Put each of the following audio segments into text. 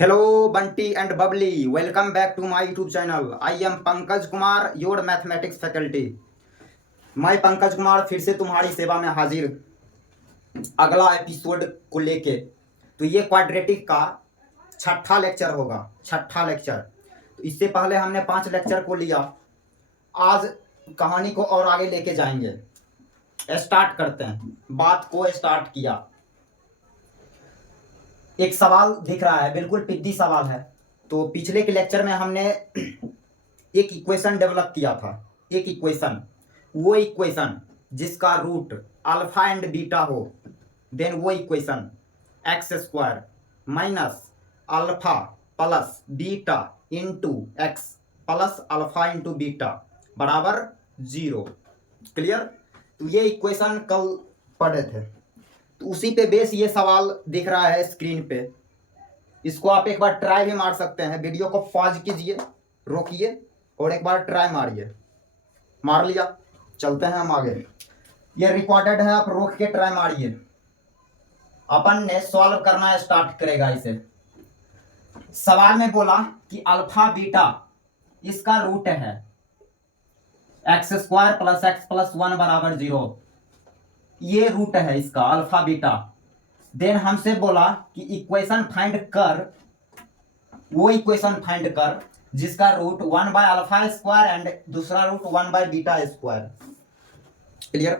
Hello, Bunty and Bubbly. Welcome back to my YouTube channel. I am Pankaj Kumar, your mathematics faculty. मैं पंकज कुमार फिर से तुम्हारी सेवा में हाजिर अगला एपिसोड को लेके। तो ये क्वाड्रेटिक का छठा लेक्चर होगा, छठा लेक्चर। तो इससे पहले हमने 5 लेक्चर को लिया। आज कहानी को और आगे लेके जाएंगे। स्टार्ट करते हैं, बात को स्टार्ट किया। एक सवाल दिख रहा है, बिल्कुल पिद्दी सवाल है। तो पिछले के लेक्चर में हमने एक इक्वेशन डेवलप किया था, एक इक्वेशन, वो इक्वेशन जिसका रूट अल्फा एंड बीटा हो, देन वो equation x square minus alpha plus beta into x plus alpha into beta बराबर 0। क्लियर? तो ये इक्वेशन कल पढ़े थे। तो उसी पे बेस ये सवाल दिख रहा है स्क्रीन पे। इसको आप एक बार ट्राई भी मार सकते हैं। वीडियो को पॉज कीजिए, रोकिए और एक बार ट्राई मारिए। मार लिया, चलते हैं हम आगे। ये रिकॉर्डेड है, आप रोक के ट्राई मारिए। अपन ने सॉल्व करना स्टार्ट करेगा इसे। सवाल में बोला कि अल्फा बीटा इसका रूट है x square plus x plus 1 बराबर 0। ये रूट है इसका अल्फा बीटा। देन हमसे बोला कि इक्वेशन फाइंड कर, वो इक्वेशन फाइंड कर जिसका root 1 by alpha square and दूसरा root 1 by beta square. Clear?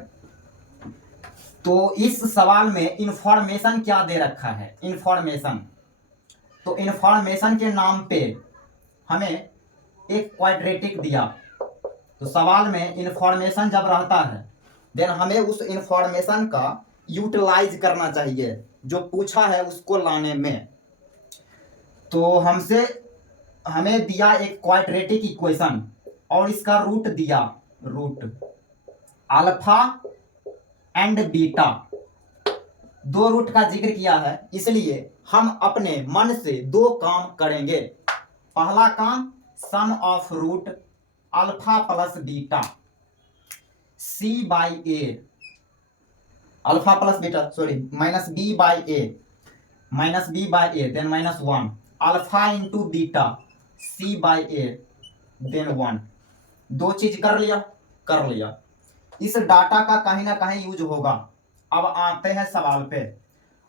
तो इस सवाल में इंफॉर्मेशन क्या दे रखा है? इंफॉर्मेशन, तो इंफॉर्मेशन के नाम पे हमें एक क्वाड्रेटिक दिया। तो सवाल में इंफॉर्मेशन जब रहता है देन हमें उस इंफॉर्मेशन का यूटिलाइज करना चाहिए, जो पूछा है उसको लाने में। तो हमें दिया एक क्वाड्रेटिक इक्वेशन और इसका रूट दिया, रूट अल्फा एंड बीटा। दो रूट का जिक्र किया है, इसलिए हम अपने मन से दो काम करेंगे। पहला काम, sum of root alpha plus beta C by A, alpha plus beta sorry minus B by A, minus B by A then minus 1 alpha into beta C by A then 1। दो चीज कर लिया, कर लिया। इस डाटा का कहीं ना कहीं यूज होगा। अब आते हैं सवाल पे।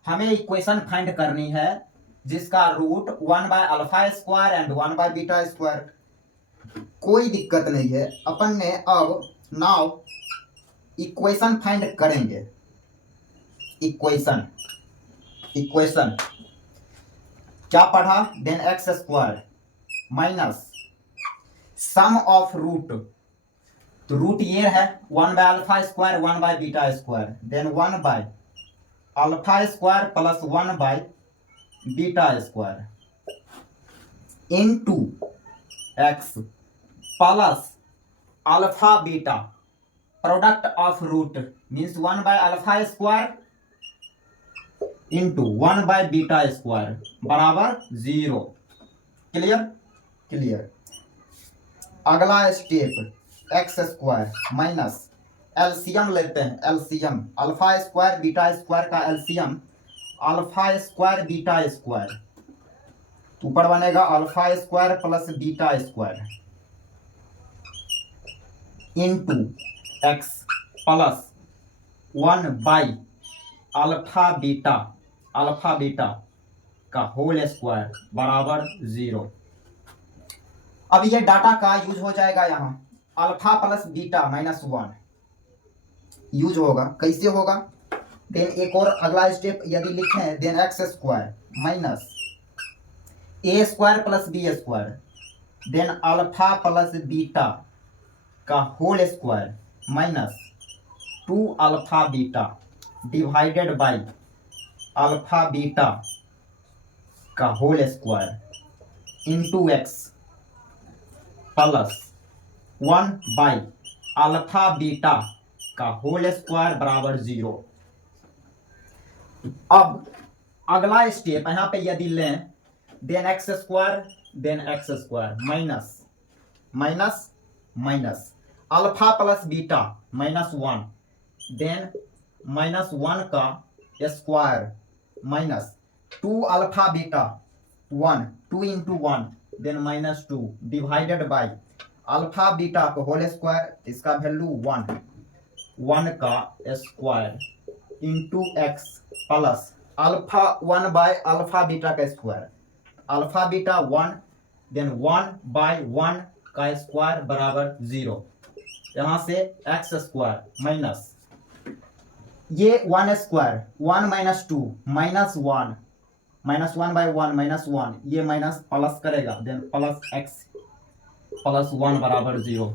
हमें इक्वेशन फाइंड करनी है जिसका root 1 by alpha square and 1 by beta square. कोई दिक्कत नहीं है, अपन ने अब नाउ इक्वेशन फाइंड करेंगे। इक्वेशन, इक्वेशन क्या पढ़ा? Then x square minus sum of root, तो रूट ये है 1 by alpha square 1 by beta square, then 1 by alpha square plus 1 by beta square into x plus alpha beta, product of root means 1 by alpha square into 1 by beta square बराबर 0। Clear? Clear. अगला step X square minus LCM लेते हैं, LCM alpha square beta square का LCM alpha square beta square, ऊपर बनेगा alpha square plus beta square into x plus 1 by alpha beta, alpha beta का whole square बराबर 0। अब ये डाटा का यूज हो जाएगा, यहाँ alpha plus beta minus 1 use होगा। कैसे होगा? देन एक और अगला स्टेप यदि लिखें, then x square minus A square plus B square then alpha plus beta का whole square minus 2 alpha beta divided by alpha beta का whole square into x plus 1 by alpha beta का whole square बराबर 0। अब अगला step यहां पे यदि लें, then x square minus minus minus alpha plus beta minus 1 then minus 1 का square minus 2 alpha beta 1 2 into 1 then -2 divided by alpha beta को होल स्क्वायर, इसका वैल्यू 1 का square into x plus alpha 1 by alpha beta का square, alpha beta 1 then 1 by 1 का square बराबर 0, यहाँ से x square minus ये 1 स्क्वायर 1 -2 -1 -1 बाय 1 -1 ये माइनस प्लस करेगा देन प्लस एक्स प्लस 1 बराबर 0।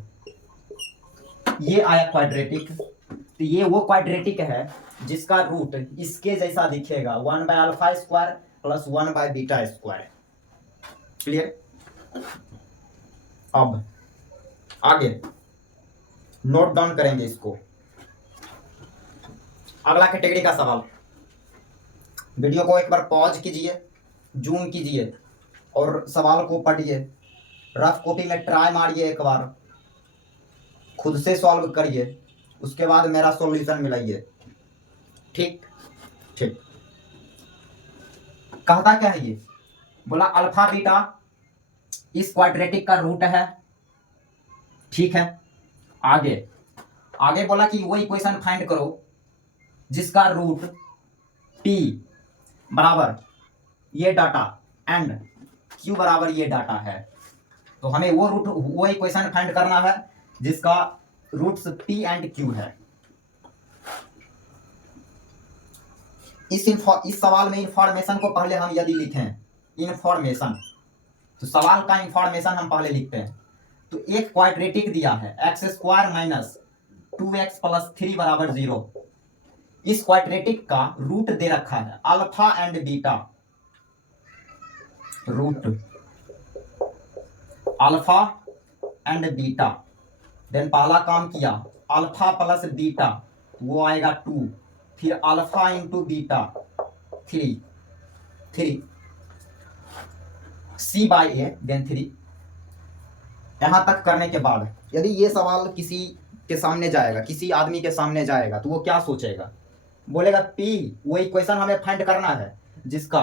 ये आया क्वाड्रेटिक। तो ये वो क्वाड्रेटिक है जिसका रूट इसके जैसा दिखेगा 1 by alpha square plus 1 by beta square. Clear? अब आगे नोट डाउन करेंगे इसको। अगला कैटेगरी का सवाल, वीडियो को एक बार पॉज कीजिए, जूम कीजिए और सवाल को पढ़िए, रफ कॉपी में ट्राई मारिए, एक बार खुद से सॉल्व करिए, उसके बाद मेरा सॉल्यूशन मिलाइए। ठीक ठीक। कहता क्या है ये? बोला अल्फा बीटा इस क्वाड्रेटिक का रूट है। ठीक है, आगे आगे बोला कि वो इक्वेशन फाइंड करो जिसका रूट p बराबर ये डाटा एंड q बराबर ये डाटा है। तो हमें वो इक्वेशन फाइंड करना है जिसका रूट्स p एंड q है। इस सवाल में इंफॉर्मेशन को पहले हम यदि लिखें इंफॉर्मेशन, तो सवाल का इंफॉर्मेशन हम पहले लिखते हैं। तो एक क्वाड्रेटिक दिया है x square minus 2x plus 3 बराबर 0। इस क्वाड्रेटिक का रूट दे रखा है alpha and beta, root alpha and beta. Then पहला काम किया अल्फा प्लस बीटा वो आएगा 2, फिर alpha into beta 3 c by A then 3। यहां तक करने के बाद यदि ये सवाल किसी के सामने जाएगा, किसी आदमी के सामने जाएगा, तो वो क्या सोचेगा? बोलेगा p, वो इक्वेशन हमें फाइंड करना है जिसका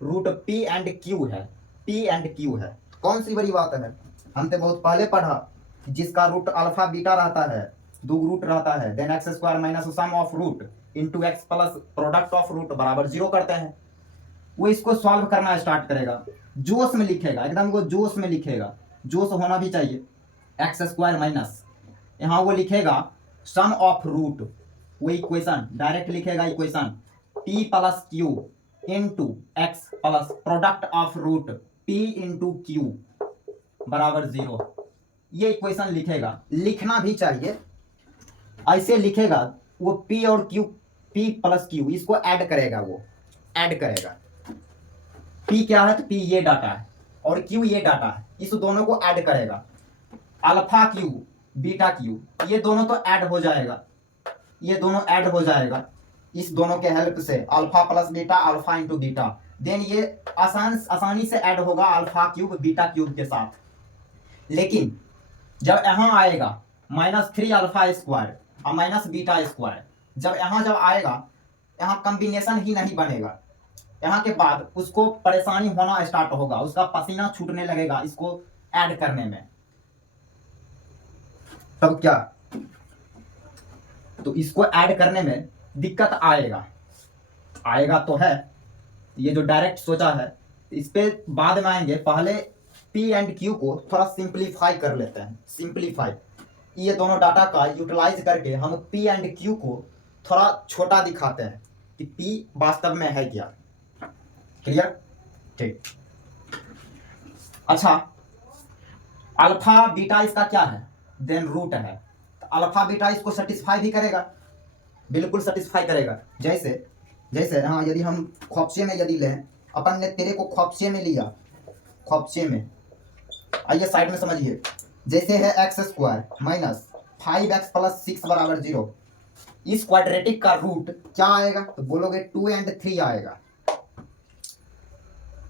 रूट p एंड q है, p एंड q है। कौन सी बड़ी बात है, हम तो बहुत पहले पढ़ा कि जिसका रूट अल्फा बीटा रहता है, दो रूट रहता है, then x square minus sum of root into x plus product of root बराबर 0 करते हैं। वो इसको सॉल्व करना स्टार्ट करेगा, जोश में लिखेगा, एकदम वो जोश में लिखेगा, जोश होना भी चाहिए। एक्स स्क्वायर माइनस यहाँ वो लिखेगा सम ऑफ रूट, वो इक्वेशन डायरेक्ट लिखेगा, equation p plus q into x plus product of root p into q बराबर 0। ये इक्वेशन लिखेगा, लिखना भी चाहिए, ऐसे लिखेगा। वो p और q, p प्लस q इसको ऐड करेगा, वो ऐड करेगा। p क्या है? तो p ये डाटा है और q ये डाटा है, इस दोनों को ऐड करेगा। अल्फा q बीटा q ये दोनों तो ऐड हो जाएगा, ये दोनों ऐड हो जाएगा इस दोनों के हेल्प से, alpha plus beta alpha into beta. Then ये आसानी से ऐड होगा अल्फा क्यूब बीटा क्यूब के साथ। लेकिन जब यहाँ आएगा -3 अल्फा स्क्वायर और माइनस बीटा स्क्वायर, जब आएगा, यहाँ कॉम्बिनेशन ही नहीं बनेगा। यहाँ के बाद उसको परेशानी होना स्टार्ट होगा, उसका पसीना छूटने लगेगा इसको ऐड करने में। तब क्या? तो इसको ऐड करने में दिक्कत आएगा तो है। ये जो डायरेक्ट सोचा है इस पे बाद में आएंगे, पहले p एंड q को थोड़ा सिंप्लीफाई कर लेते हैं। सिंप्लीफाई, ये दोनों डाटा का यूटिलाइज करके हम p एंड q को थोड़ा छोटा दिखाते हैं कि p वास्तव में है क्या। क्लियर? ठीक। अच्छा, अल्फा बीटा इसका क्या है? देन रूट है। तो अल्फा बीटा इसको सेटिस्फाई भी करेगा, बिल्कुल सेटिस्फाई करेगा। जैसे हाँ, यदि हम ख्वाबशे में यदि लें, अपन ने तेरे को ख्वाबशे में लिया, ख्वाबशे में, आइए साइड में समझिए। जैसे है x square minus 5x plus 6 बराबर 0। इस क्वाड्रेटिक का रूट क्या आएगा? तो बोलोगे 2 एंड 3 आएगा।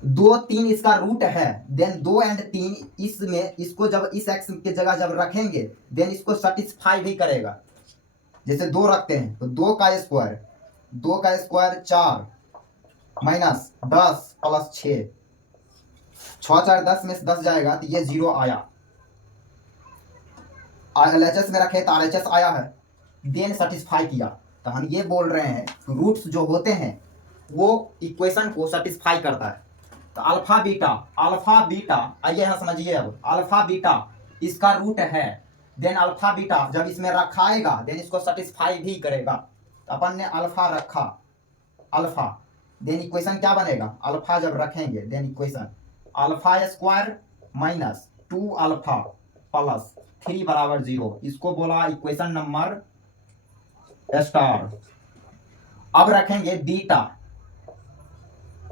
2 3 इसका रूट है, देन 2 एंड 3 इसमें, इसको जब इस एक्स के जगह जब रखेंगे देन इसको सेटिस्फाई भी करेगा। जैसे 2 रखते हैं तो 2 का स्क्वायर 4 माइनस 10 प्लस 6 6 4 10 में से 10 जाएगा तो ये 0 आया। LHS में रखे तो RHS आया है, देन सेटिस्फाई किया। तो हम ये बोल रहे हैं रूट्स जो होते हैं वो इक्वेशन को सेटिस्फाई करता है। तो अल्फा बीटा आइए यहाँ समझिए। अब अल्फा बीटा इसका रूट है, देन अल्फा बीटा जब इसमें रखाएगा देन इसको सेटिस्फाई भी करेगा। तो अपन ने अल्फा रखा, अल्फा, देन इक्वेशन क्या बनेगा, अल्फा जब रखेंगे then equation alpha square minus 2 alpha plus 3 बराबर 0। इसको बोला इक्वेशन नंबर स्टार। अब रखेंगे बीटा,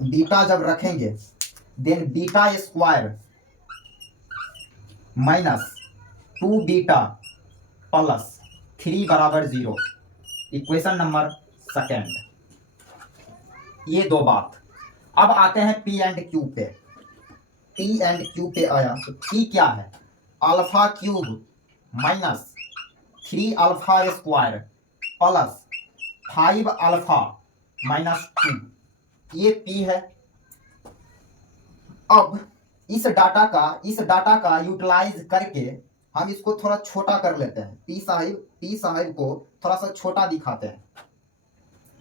बीटा जब रखेंगे then beta square minus 2 beta plus 3 बराबर 0, इक्वेशन नंबर सेकेंड। ये दो बात। अब आते हैं पी एंड क्यू पे। पी एंड क्यू पे आया तो पी क्या है, alpha cube minus 3 alpha square plus 5 alpha minus 2, ये पी है। अब इस डाटा का यूटिलाइज करके हम इसको थोड़ा छोटा कर लेते हैं। पी साहिब को थोड़ा सा छोटा दिखाते हैं।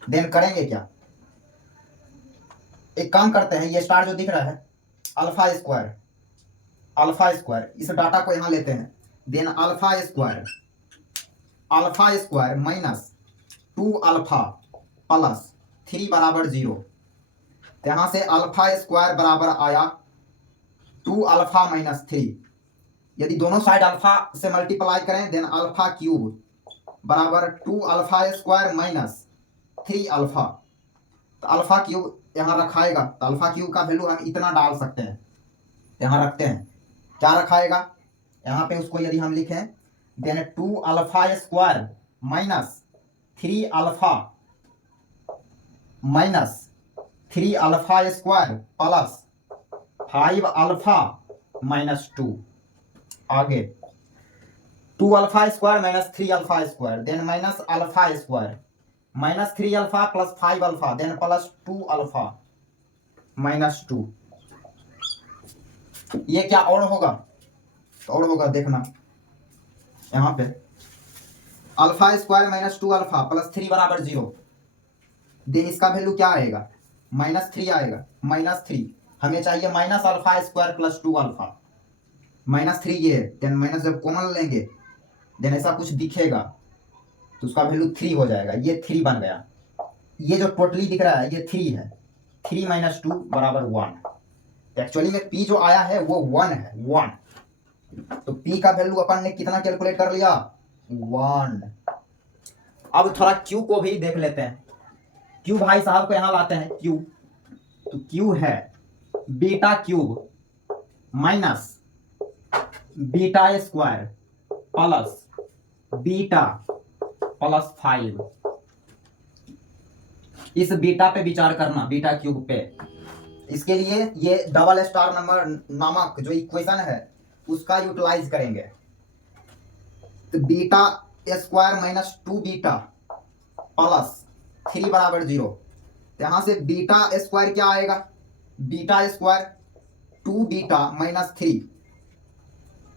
देन करेंगे क्या, एक काम करते हैं, ये स्टार जो दिख रहा है अल्फा स्क्वायर इस डाटा को यहां लेते हैं। Then alpha square minus 2 alpha plus 3 बराबर 0। यहां से अल्फा स्क्वायर बराबर आया 2 अल्फा माइनस 3। यदि दोनों साइड अल्फा से मल्टीप्लाई करें देन अल्फा क्यूब बराबर 2 अल्फा स्क्वायर माइनस 3 अल्फा। तो अल्फा क्यूब यहाँ रखाएगा तो अल्फा क्यूब का वैल्यू हम इतना डाल सकते हैं, यहाँ रखते हैं। क्या रखाएगा यहाँ पे, उसको यदि हम लिखें then 2 alpha square minus 3 alpha square plus 5 alpha minus 2। आगे 2 alpha square minus 3 alpha square then minus alpha square minus 3 alpha plus 5 alpha then plus 2 alpha minus 2। ये क्या और होगा, तो और होगा देखना यहाँ पे alpha square minus 2 alpha plus 3 बराबर 0। देन इसका वैल्यू क्या आएगा, माइनस 3 आएगा। माइनस 3 हमें चाहिए minus alpha square plus 2 alpha, minus 3 ये है। देन माइनस जब कॉमन लेंगे देन ऐसा कुछ दिखेगा तो उसका वैल्यू 3 हो जाएगा। ये 3 बन गया। ये जो टोटली दिख रहा है ये 3 है। 3 माइनस 2 बराबर 1। एक्चुअली में पी जो आया है वो 1 है, 1। तो पी का वैल्यू अपन ने कितना कैलकुलेट कर लिया, 1। अब थोड़ा क्यू को भी देख लेते हैं। क्यू भाई साहब को यहां लाते हैं क्यू। तो क्यू है beta cube minus beta square plus beta plus 5। इस बीटा पे विचार करना, बीटा क्यूब पे। इसके लिए ये डबल स्टार नंबर नामक जो इक्वेशन है उसका यूटिलाइज करेंगे। तो beta square minus 2 beta plus 3 बराबर 0। यहां से बीटा स्क्वायर क्या आएगा, beta square 2 beta minus 3,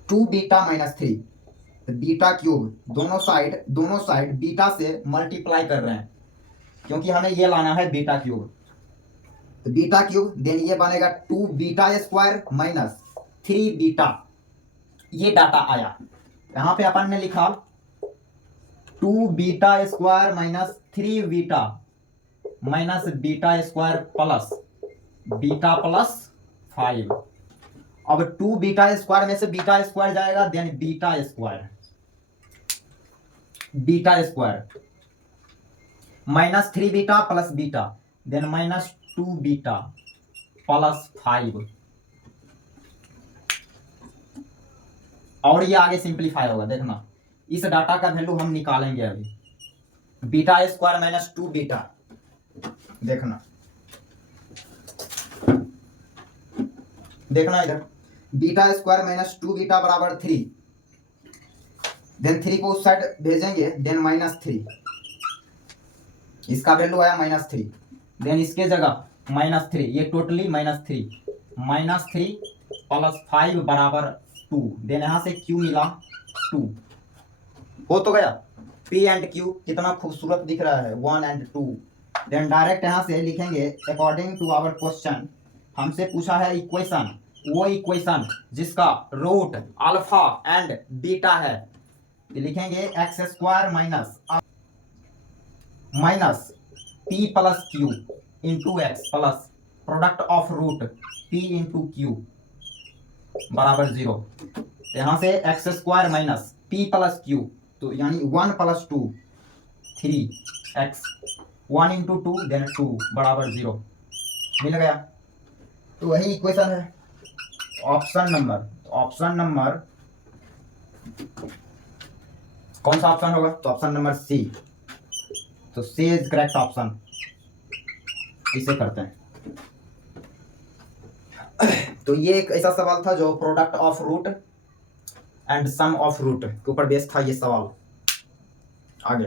2 beta minus 3। तो बीटा क्यूब दोनों साइड बीटा से मल्टीप्लाई कर रहे हैं क्योंकि हमें ये लाना है बीटा क्यूब। तो बीटा क्यूब देन ये बनेगा 2 बीटा स्क्वायर माइनस 3 बीटा। ये डाटा आया। यहां पे अपन ने लिखा 2 beta square minus 3 beta minus beta square plus beta plus 5। अब 2 बीटा स्क्वायर में से बीटा स्क्वायर जाएगा then beta square minus 3 beta plus beta then minus 2 beta plus 5। और ये आगे सिंप्लीफाई होगा देखना। इस डाटा का वैल्यू हम निकालेंगे अभी। बीटा स्क्वायर माइनस 2 बीटा, देखना इधर बीटा स्क्वायर माइनस 2 बीटा बराबर 3। देन 3 को उस साइड भेजेंगे देन माइनस 3। इसका वैल्यू आया माइनस 3। देन इसके जगह माइनस 3, ये टोटली माइनस 3 प्लस 5 बराबर 2। देन यहां से Q मिला 2। हो तो गया। P एंड Q कितना खूबसूरत दिख रहा है, 1 एंड 2। देन डायरेक्ट यहां से लिखेंगे अकॉर्डिंग टू आवर क्वेश्चन, हमसे पूछा है इक्वेशन, वो इक्वेशन जिसका रूट अल्फा एंड बीटा है, तो लिखेंगे x square minus p plus q into x plus product of root p into q बराबर 0। यहां से x square minus p plus q, तो यानी 1 प्लस 2 3x, 1 इंटू 2 देन 2 बराबर 0 मिल गया। तो वही इक्वेशन है। ऑप्शन नंबर कौन सा ऑप्शन होगा, तो ऑप्शन नंबर सी। तो सी इज करेक्ट ऑप्शन। इसे करते हैं। तो ये एक ऐसा सवाल था जो product of root and sum of root के ऊपर बेस्ड था ये सवाल। आगे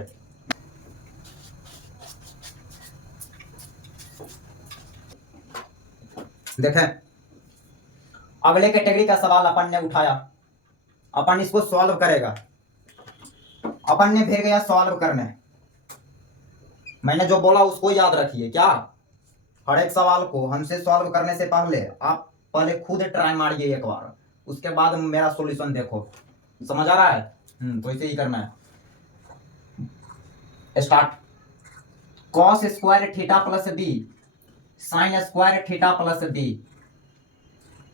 देखें, अगले कैटेगरी का सवाल अपन ने उठाया, अपन इसको सॉल्व करेगा। अपन ने भेज गया सॉल्व करने। मैंने जो बोला उसको याद रखिए क्या, हर एक सवाल को हमसे सॉल्व करने से पहले आप पहले खुद ट्राई मारिए एक बार, उसके बाद मेरा सॉल्यूशन देखो। समझ आ रहा है? तो इसे ही करना है। Start. Cos square theta plus b sine square theta plus b,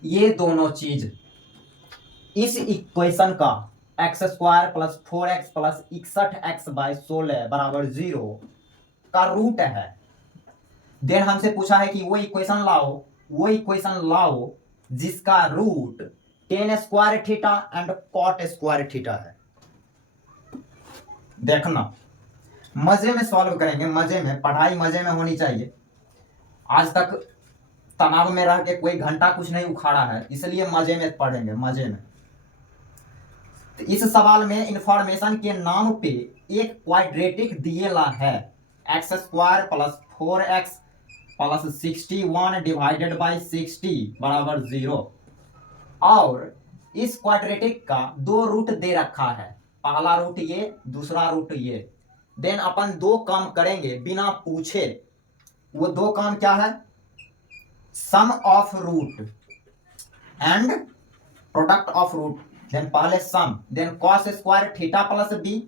ये दोनों चीज इस इक्वेशन का x square plus 4x plus 61x/16 बराबर 0 का रूट है। देन हमसे पूछा है कि वो इक्वेशन लाओ जिसका root tan square theta and cot square theta है। देखना, मजे में सॉल्व करेंगे, मजे में, पढ़ाई मजे में होनी चाहिए। आज तक तनाव में रह के कोई घंटा कुछ नहीं उखाड़ा है, इसलिए मजे में पढ़ेंगे, मजे में। तो इस सवाल में इंफॉर्मेशन के नाम पे एक क्वाड्रेटिक दिएला है, x square plus 4x plus 61 divided by 60 बराबर 0। और इस क्वाड्रेटिक का 2 रूट दे रखा है, पहला रूट ये, दूसरा रूट ये। देन अपन 2 काम करेंगे बिना पूछे। वो 2 काम क्या है, sum of root and product of root. Then पहले सम, then cos square theta plus B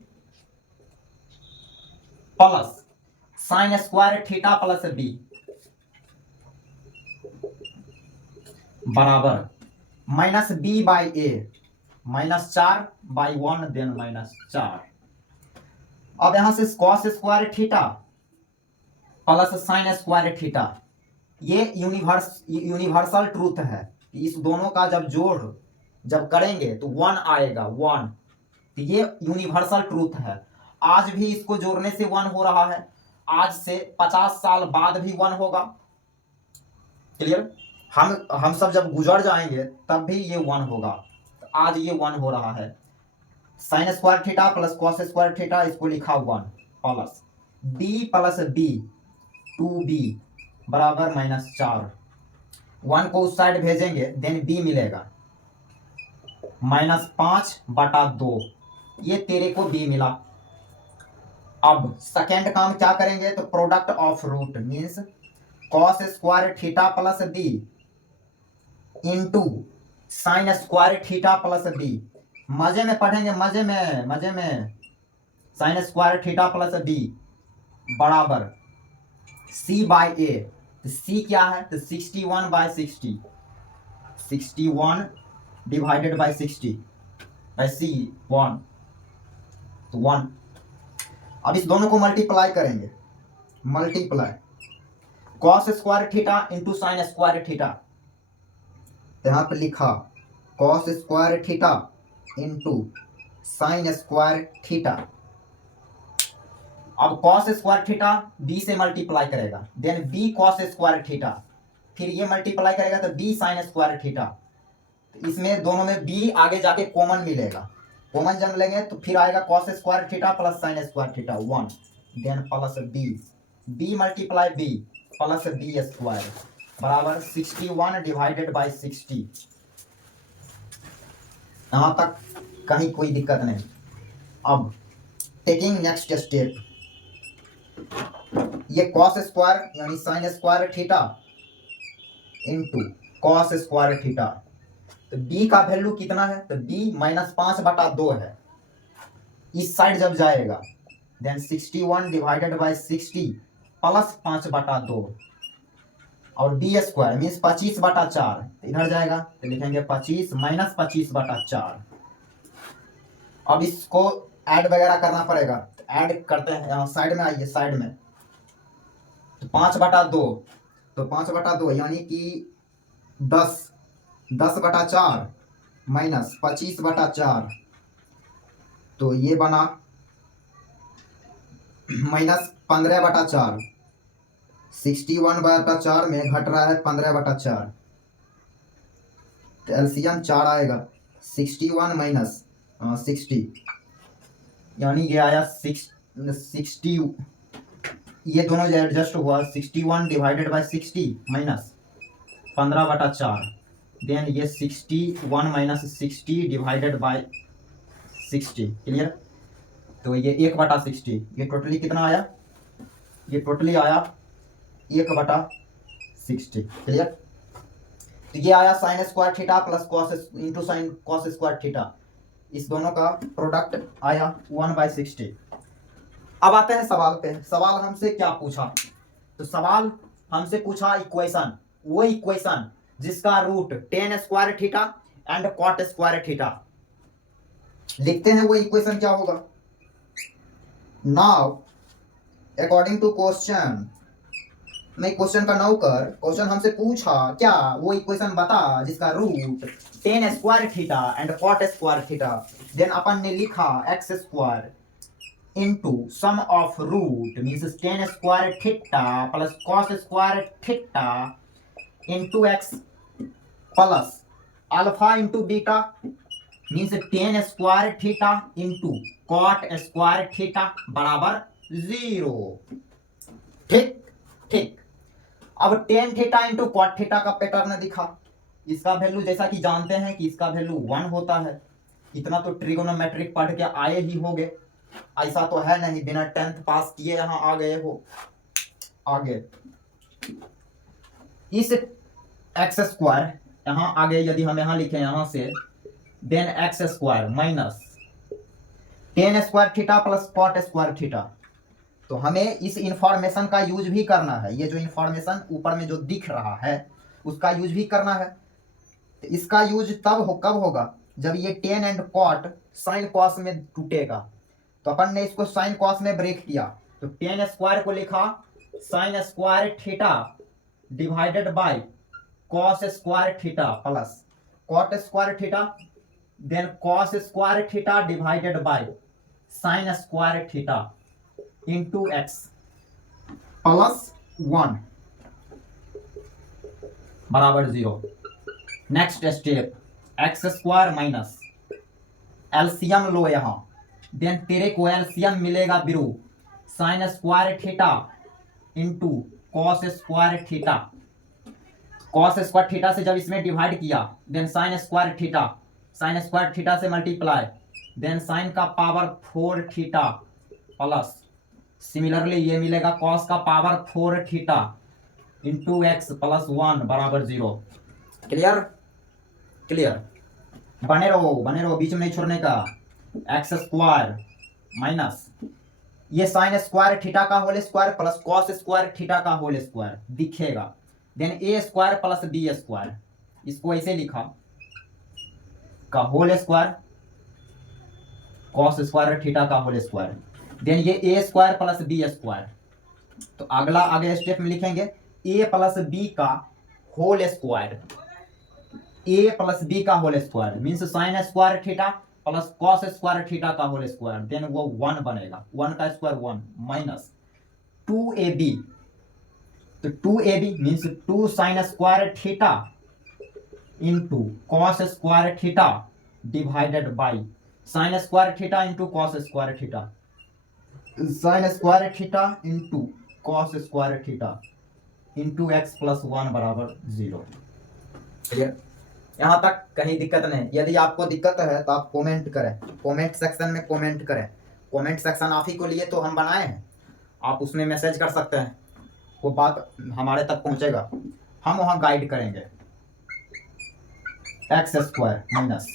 plus sine square theta plus B बराबर minus B by A, -4/1 then -4। अब यहां से cos square theta plus sine square theta, ये universal truth है। इस दोनों का जब जोड़ जब करेंगे तो 1 आएगा, 1। तो ये यूनिवर्सल ट्रूथ है। आज भी इसको जोड़ने से 1 हो रहा है, आज से 50 साल बाद भी 1 होगा। क्लियर? हम सब जब गुजर जाएंगे तब भी ये 1 होगा। तो आज ये 1 हो रहा है। Sign square theta plus cos square theta, इसको लिखा 1 plus B plus B 2b बराबर -4। 1 को उस साइड भेजेंगे, देन b मिलेगा -5/2। ये तेरे को b मिला। अब सेकेंड काम क्या करेंगे, तो product of root means cos square theta plus b into sine square theta plus b. मजे में पढ़ेंगे, मजे में। Sine square theta plus B बराबर c बाई ए। तो c क्या है, तो 61/60, 61 डिवाइडेड बाई 60 बाई c 1, तो 1। अब इस दोनों को मल्टीप्लाई करेंगे, multiply cos square theta into sine square theta. यहां पर लिखा cos square theta into sine square theta. अब कॉस स्क्वायर थीटा b से मल्टीप्लाई करेगा, then b cos square theta, फिर ये मल्टीप्लाई करेगा तो b साइन स्क्वायर थीटा। इसमें दोनों में b आगे जाके कॉमन मिलेगा, कॉमन जब लेंगे तो फिर आएगा cos square theta plus sine square theta 1, then plus b multiply b plus b square बराबर 61 डिवाइडेड बाई 60। यहाँ तक कहीं कोई दिक्कत नहीं। अब टेकिंग नेक्स्ट स्टेप, ये कॉस स्क्वायर यानी sign square theta into cos square theta, तो b का वैल्यू कितना है, तो b -5/2 है। इस साइड जब जाएगा देन 61 डिवाइडेड बाय 60 प्लस 5/2 और b स्क्वायर मीन्स 25/4 इधर जाएगा तो लिखेंगे 25 माइनस 25/4। अब इसको ऐड वगैरह करना पड़ेगा, तो ऐड करते हैं। यहाँ साइड में आइए, साइड में तो 5/2, तो 5/2 यानी कि 10/4 माइनस 25/4, तो ये बना माइनस 15/4। 61/4 में घट रहा है 15/4, तो एलसीएम 4 आएगा। 61 माइनस 60 यानी ये आया 60, ये दोनों एडजस्ट हुआ। 61 डिवाइडेड बाय 60 माइनस 15/4, देन ये 61 माइनस 60 डिवाइडेड बाय 60, क्लियर। तो ये 1/60, ये टोटली कितना आया, ये टोटली आया 1/60, क्लियर। तो ये आया sign square theta plus cos into sine cos square theta, इस दोनों का प्रोडक्ट आया 1/60। अब आते हैं सवाल पे। सवाल हमसे क्या पूछा, तो सवाल हमसे पूछा इक्वेशन, वो इक्वेशन जिसका root tan square theta and cot square theta. लिखते हैं वो इक्वेशन क्या होगा। नाउ अकॉर्डिंग टू क्वेश्चन, मैं क्वेश्चन का नौकर, क्वेश्चन हमसे पूछा क्या, वो इक्वेशन बता जिसका root tan square theta and cot square theta. Then अपन ने लिखा X square into sum of root means tan square theta plus cos square theta into x plus alpha into beta means tan square theta into cot square theta बराबर 0। ठीक ठीक। अब tan theta into cot theta का pattern दिखा। इसका value जैसा कि जानते हैं कि इसका वैल्यू 1 होता है। इतना तो ट्रिगोनोमेट्रिक पढ़ के आए ही होगे, ऐसा तो है नहीं बिना 10th पास किए यहाँ आ गए हो। आगे इस एक्स स्क्वायर यहाँ आगे यदि हम यहाँ लिखें यहाँ से, then x square minus tan square theta plus cot square theta. तो हमें इस इंफॉर्मेशन का यूज भी करना है। ये जो इंफॉर्मेशन ऊपर में जो दिख रहा है उसका यूज भी करना है। तो इसका यूज कब होगा, जब ये tan and cot sine cos में टूटेगा। तो अपन ने इसको साइन कॉस में ब्रेक किया, तो टेन स्क्वायर को लिखा sine square theta divided by cos square theta plus cot square theta, then cos square theta divided by sine square theta into x plus 1 बराबर 0। Next step X square minus LCM लो यहां, then तेरे को LCM मिलेगा बिरू sine square theta into cos square theta. Cos square theta से जब इसमें डिवाइड किया देन साइन स्क्वायर थीटा से मल्टीप्लाई, देन साइन का पावर 4 थीटा प्लस सिमिलरली ये मिलेगा कॉस का power 4 theta into x plus 1 बराबर 0। Clear clear. बने रहो बीच में नहीं छोड़ने का। एक्स स्क्वायर माइनस ये साइन स्क्वायर थीटा का whole square plus cos square theta का होल स्क्वायर दिखेगा, then a square plus B square, इसको ऐसे लिखा का whole square cos square theta का होल स्क्वायर, देन ये a square plus B square. तो अगला आगे स्टेप में लिखेंगे ए प्लस बी का whole square, a plus b का whole square means sine square theta plus cos square theta का होल स्क्वायर, देन वो 1 बनेगा, 1 का स्क्वायर 1 माइनस 2ab, तो 2ab means 2 sign square theta into cos square theta divided by sine square theta into cos square theta, sign square theta into cos square theta into x plus 1 बराबर 0। Clear. यहाँ तक कहीं दिक्कत नहीं। यदि आपको दिक्कत है तो आप कमेंट करें, कमेंट सेक्शन में कमेंट करें। कमेंट सेक्शन आप ही को लिए तो हम बनाए हैं, आप उसमें मैसेज कर सकते हैं, वो बात हमारे तक पहुँचेगा, हम वहाँ गाइड करेंगे। X square minus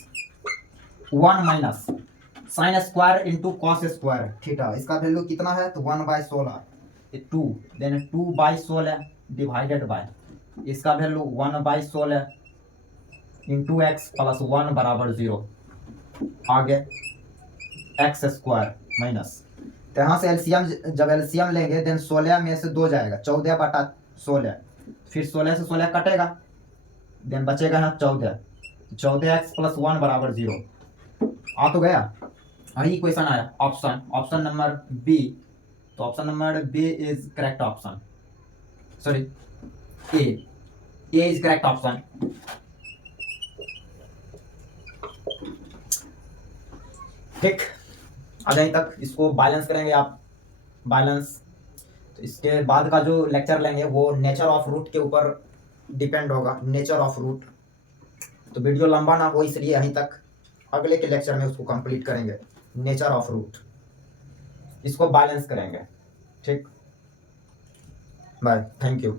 1 minus sine square into cos square theta, इसका वैल्यू कितना है तो 1/16, 2 देन 2/16 डिवाइडेड बाय इसका वैल्यू 1/16 इंटू एक्स प्लस 1 बराबर 0। आगे एक्स स्क्वायर माइनस, तो यहाँ से एलसीएम, जब एलसीएम लेंगे देन 16 में से 2 जाएगा, 14/16, फिर 16 से 16 कटेगा, देन बचेगा यहाँ 14, 14x प्लस 1 बराबर 0। आ तो गया, वही क्वेश्चन आया ऑप्शन, ऑप्शन नंबर बी। तो option number b is correct option, sorry a is correct option. ठीक, आज यहीं तक, इसको बैलेंस करेंगे आप, बैलेंस। तो इसके बाद का जो लेक्चर लेंगे वो नेचर ऑफ रूट के ऊपर डिपेंड होगा, नेचर ऑफ रूट। तो वीडियो लंबा ना हो इसलिए यहीं तक, अगले के लेक्चर में उसको कंप्लीट करेंगे, नेचर ऑफ रूट, इसको बैलेंस करेंगे। ठीक, बाय, थैंक यू।